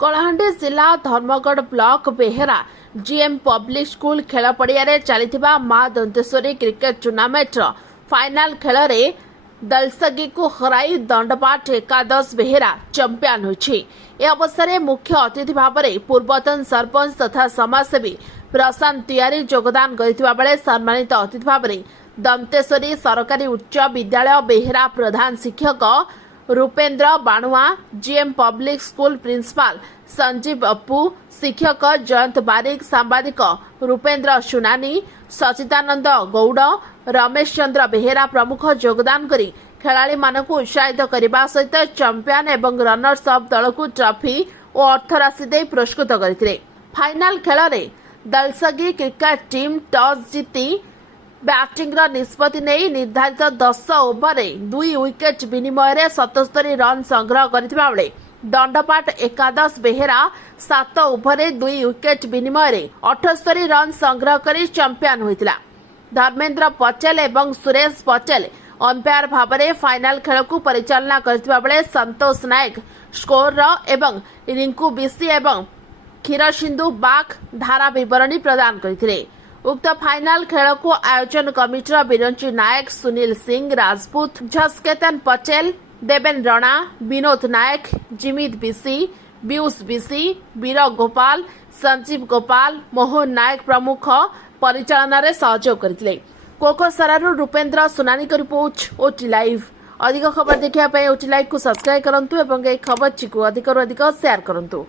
कलाहांडी जिला Dharamgarh block Behera GM public school खेल पड़िया चलता मां दंतेश्वरी क्रिकेट टूर्नामेंट फाइनाल खेल में दलसगी को हराई दंडपाठ एकादश बेहेरा चैंपियन होछि। ए अवसर में मुख्य अतिथि भाव में पूर्वतन सरपंच तथा समाजसेवी प्रशांत तिवारी योगदान करथिबा बेले सम्मानित अतिथि भाव में दंतेश्वरी सरकारी उच्च विद्यालय बेहेरा प्रधान शिक्षक Rupendra Banua, GM public school principal Sanjeev Appu, शिक्षक जयंत बारिक, सांबादिक रूपेन्द्र सुनानी, सचिदानंद गौड़, रमेश चंद्र बेहेरा प्रमुख योगदान करी खेलाड़ी मानक उत्साहित करने सहित चैंपियन एवं रनर्स अप दल को ट्रॉफी और अर्थराशि दे पुरस्कृत करथिले। फाइनाल खेल में दलसगी क्रिकेट टीम टॉस जीति बैटिंग निष्पत्ति नहीं निर्धारित 10 ओवर 2 विकेट विनिमय 77 रन संग्रह करथिबा बेले दंडपाठ एकादश बेहेरा 7 ओवर 2 विकेट विनिमय 78 रन संग्रह कर चैंपियन होइतिला। धर्मेंद्र पटेल एवं सुरेश पटेल अंपायर भाव में फाइनाल खेल को परिचालना करथिबा बेले संतोष नायक स्कोर एवं रिंकू बिसी एवं क्षीरसिंधु बाग धारा विवरणी प्रदान करथिले। उक्त फाइनाल खेल को आयोजन कमिटी बिरंची नायक, सुनील सिंह राजपूत, झस्केतन पटेल, देवेन रणा, विनोद नायक, जिमित बिसी, बीयूष बिसी, वीर गोपाल, संजीव गोपाल, मोहन नायक प्रमुख परिचालन में सहयोग करथिले। कोकोसरारू रूपेन्द्र सुनानी को रिपोर्ट ओटी लाइव। अधिक खबर देखा ओटी लाइव को सब्सक्राइब करंतु एवं ए खबर को अधिक शेयर करंतु।